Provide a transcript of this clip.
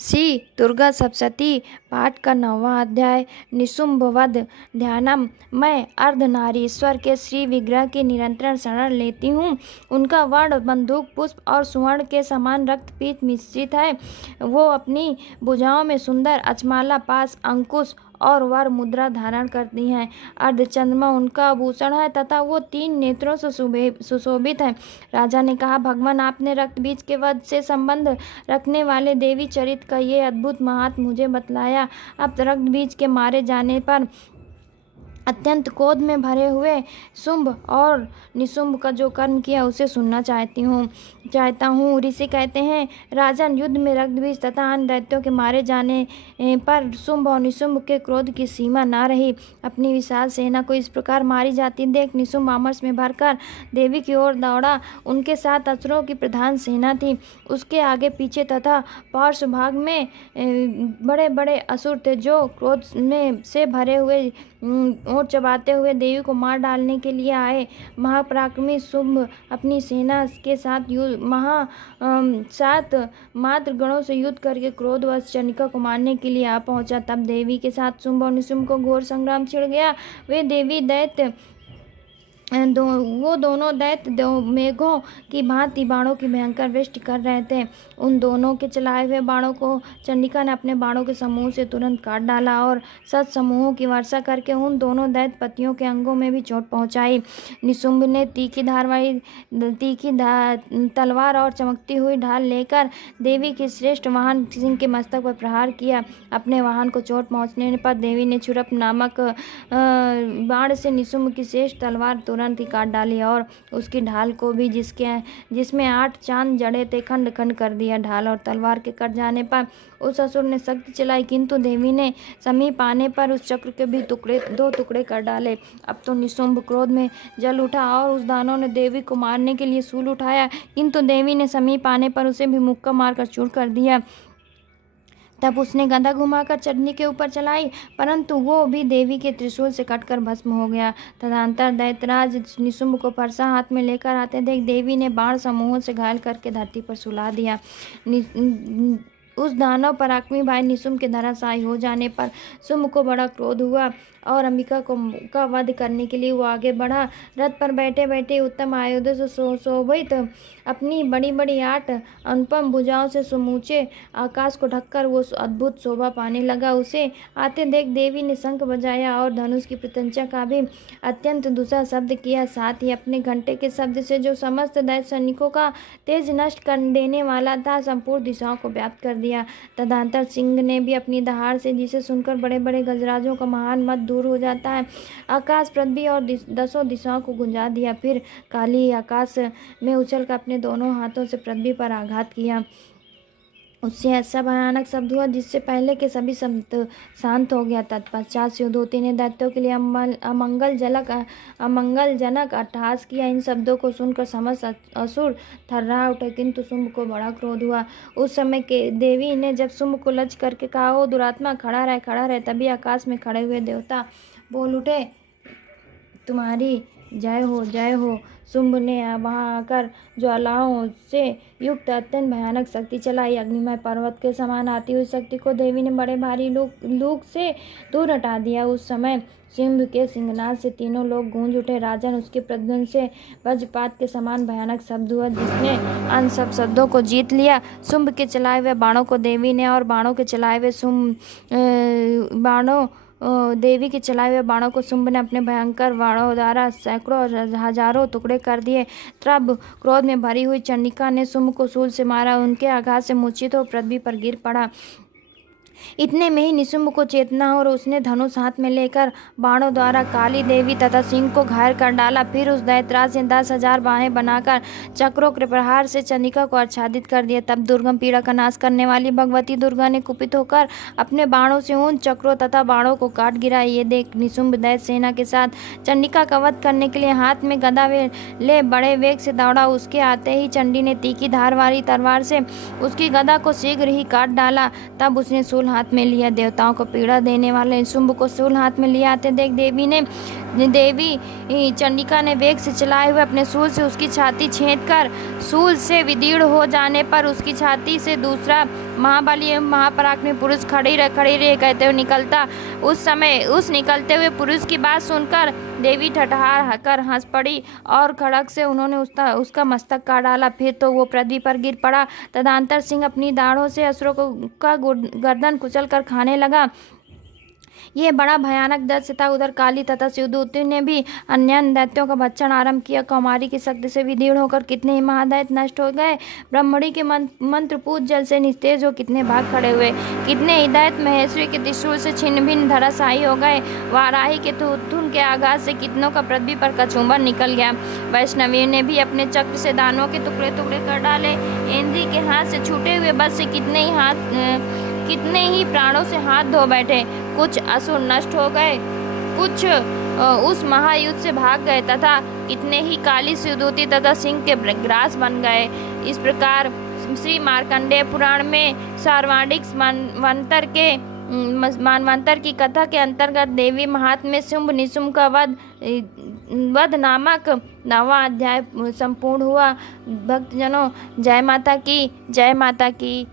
श्री दुर्गा सप्तशती पाठ का 9वां अध्याय। निशुंभ वध ध्यानम। मैं अर्धनारीश्वर के श्री विग्रह की निरंतर शरण लेती हूँ। उनका वर्ण बंदूक पुष्प और सुवर्ण के समान रक्तपीत मिश्रित है। वो अपनी भुजाओं में सुंदर अचमाला, पास, अंकुश और वर मुद्रा धारण करती हैं। अर्धचंद्रमा उनका आभूषण है तथा वो 3 नेत्रों से सुशोभित है। राजा ने कहा, भगवान, आपने रक्त बीज के वध से संबंध रखने वाले देवी चरित्र का ये अद्भुत महात्म मुझे बतलाया। अब रक्त बीज के मारे जाने पर अत्यंत क्रोध में भरे हुए शुंभ और निशुंभ का जो कर्म किया उसे सुनना चाहता हूँ। ऋषि कहते हैं, राजन, युद्ध में रक्त बीज तथा अन्य दैत्यों के मारे जाने पर शुंभ और निशुंभ के क्रोध की सीमा न रही। अपनी विशाल सेना को इस प्रकार मारी जाती देख निशुंभ आमर्ष में भरकर देवी की ओर दौड़ा। उनके साथ असुरों की प्रधान सेना थी। उसके आगे पीछे तथा पार्श्व भाग में बड़े बड़े असुर थे जो क्रोध में से भरे हुए और चबाते हुए देवी को मार डालने के लिए आए। महापराक्रमी शुंभ अपनी सेना के साथ मात्र गणों से युद्ध करके क्रोधवश चंडिका को मारने के लिए आ पहुंचा। तब देवी के साथ शुंभ और निशुंभ को घोर संग्राम छिड़ गया। वे देवी दैत्य वो दोनों दैत्य मेघों की भांति बाणों की भयंकर वृष्टि कर रहे थे। उन दोनों के चलाए हुए बाणों को चंडिका ने अपने बाणों के समूह से तुरंत काट डाला और सत समूहों की वर्षा करके उन दोनों दैत्य पतियों के अंगों में भी चोट पहुंचाई। निशुंभ ने तीखी तलवार और चमकती हुई ढाल लेकर देवी के श्रेष्ठ वाहन सिंह के मस्तक पर प्रहार किया। अपने वाहन को चोट पहुंचने पर देवी ने छुरप नामक बाण से निशुंभ की श्रेष्ठ तलवार तुरंत ही काट डाली और उसकी ढाल को भी जिसमें 8 चांद जड़े थे खंड खंड कर दिया। ढाल और तलवार के कट जाने पर उस असुर ने शक्ति चलाई, किंतु देवी ने समीप आने पर उस चक्र के भी 2 टुकड़े कर डाले। अब तो निशुंभ क्रोध में जल उठा और उस दानव ने देवी को मारने के लिए शूल उठाया, किंतु देवी ने समीप आने पर उसे भी मुक्का मारकर चूर कर दिया। तब उसने गदा घुमाकर चटनी के ऊपर चलाई, परंतु वो भी देवी के त्रिशूल से कटकर भस्म हो गया। तदंतर दैत्यराज निशुंभ को फरसा हाथ में लेकर आते देख देवी ने बाण समूहों से घायल करके धरती पर सुला दिया। उस दानव पराक्रमी भाई निशुंभ के धराशायी हो जाने पर शुंभ को बड़ा क्रोध हुआ और अंबिका का वध करने के लिए वो आगे बढ़ा। रथ पर बैठे बैठे उत्तम आयुधों से शोभित अपनी बड़ी बड़ी 8 अनुपम भुजाओं से समूचे आकाश को ढककर वो अद्भुत शोभा पाने लगा। उसे आते देख देवी ने शंख बजाया और धनुष की प्रत्यंचा का भी अत्यंत दूसरा शब्द किया। साथ ही अपने घंटे के शब्द से जो समस्त दैत्य सैनिकों का तेज नष्ट कर देने वाला था, संपूर्ण दिशाओं को व्याप्त कर दिया। तदंतर सिंह ने भी अपनी दहाड़ से, जिसे सुनकर बड़े बड़े गजराजों का महान मत दूर हो जाता है, आकाश, पृथ्वी और 10 दिशाओं को गुंजा दिया। फिर काली आकाश में उछलकर अपने दोनों हाथों से पृथ्वी पर आघात किया। उससे ऐसा भयानक शब्द हुआ जिससे पहले के सभी शब्द शांत हो गया। तत्पश्चात शिवदूती ने दैत्यों के लिए अमंगलजनक अट्टहास किया। इन शब्दों को सुनकर समस्त असुर थर्रा उठे, किंतु शुंभ को बड़ा क्रोध हुआ। उस समय के देवी ने जब शुंभ को लज करके कहा, ओ दुरात्मा, खड़ा रहे, तभी आकाश में खड़े हुए देवता बोल उठे, तुम्हारी जय हो, जय हो। शुंभ ने वहां आकर ज्वालाओं से युक्त अत्यंत भयानक शक्ति चलाई। अग्निमय पर्वत के समान आती हुई शक्ति को देवी ने बड़े भारी लूक से दूर हटा दिया। उस समय शुंभ के सिंहनाद से तीनों लोग गूंज उठे। राजन, उसके प्रद्युम्न से वज्रपात के समान भयानक शब्द हुआ जिसने अन सब शब्दों को जीत लिया। शुंभ के चलाए हुए बाणों को देवी ने और देवी के चलाए हुए बाणों को शुंभ ने अपने भयंकर बाणों द्वारा सैकड़ों और हजारों टुकड़े कर दिए। तब क्रोध में भरी हुई चंडिका ने शुंभ को शूल से मारा। उनके आघात से मूर्छित हो पृथ्वी पर गिर पड़ा। इतने में ही निशुंभ को चेतना और उसने धनुष हाथ में लेकर बाणों द्वारा काली देवी तथा सिंह को घायल कर डाला। फिर उस दैत्यराज ने 10,000 बाहें बनाकर चक्रों के प्रहार से चंडिका को आच्छादित कर दिया। तब दुर्गम पीड़ा का नाश करने वाली भगवती दुर्गा ने कुपित होकर अपने बाणों से उन चक्रों तथा बाणों को काट गिराया। ये देख निशुंभ दैत्य सेना के साथ चंडिका का वध करने के लिए हाथ में गदा ले बड़े वेग से दौड़ा। उसके आते ही चंडी ने तीखी धार वाली तलवार से उसकी गदा को शीघ्र ही काट डाला। तब उसने शूल शूल हाथ में लिया। देवताओं को पीड़ा देने वाले शुंभ को शूल हाथ में लिया आते देख देवी चंडिका ने वेग से चलाए हुए अपने शूल से उसकी छाती छेदकर शूल से विदीर्ण हो जाने पर उसकी छाती से दूसरा महाबली एवं महापराक्रमी पुरुष खड़े रहे कहते हुए निकलता। उस समय उस निकलते हुए पुरुष की बात सुनकर देवी ठठहार कर हंस पड़ी और खड़ग से उन्होंने उसका मस्तक काट डाला। फिर तो वो पृथ्वी पर गिर पड़ा। तदंतर सिंह अपनी दाढ़ों से असुरों का गर्दन कुचल कर खाने लगा। यह बड़ा भयानक दृश्य था। उधर काली तथा शिवदूती ने भी अन्य दैत्यों का भक्षण आरंभ किया। कौमारी की शक्ति से विदीर्ण होकर कितने ही महादैत्य नष्ट हो गए। ब्रह्मणी के मंत्रपूत जल से निस्तेज हो कितने भाग खड़े हुए। कितने ही दैत्य महेश्वरी के त्रिशूल से छिन्न भिन्न धराशायी हो गए। वाराही के थुन के आघात से कितनों का पृथ्वी पर कचूमर निकल गया। वैष्णवी ने भी अपने चक्र से दानवों के टुकड़े टुकड़े कर डाले। इंद्री के हाथ से छूटे हुए बस से कितने ही प्राणों से हाथ धो बैठे। कुछ असुर नष्ट हो गए, कुछ उस महायुद्ध से भाग गए तथा कितने ही काली शिवदूती तथा सिंह के ग्रास बन गए। इस प्रकार श्री मार्कंडेय पुराण में सार्वाणिक मानवंतर की कथा के अंतर्गत देवी महात्म्य शुंभ निशुंभ का वध नामक 9वां अध्याय संपूर्ण हुआ। भक्तजनों, जय माता की, जय माता की।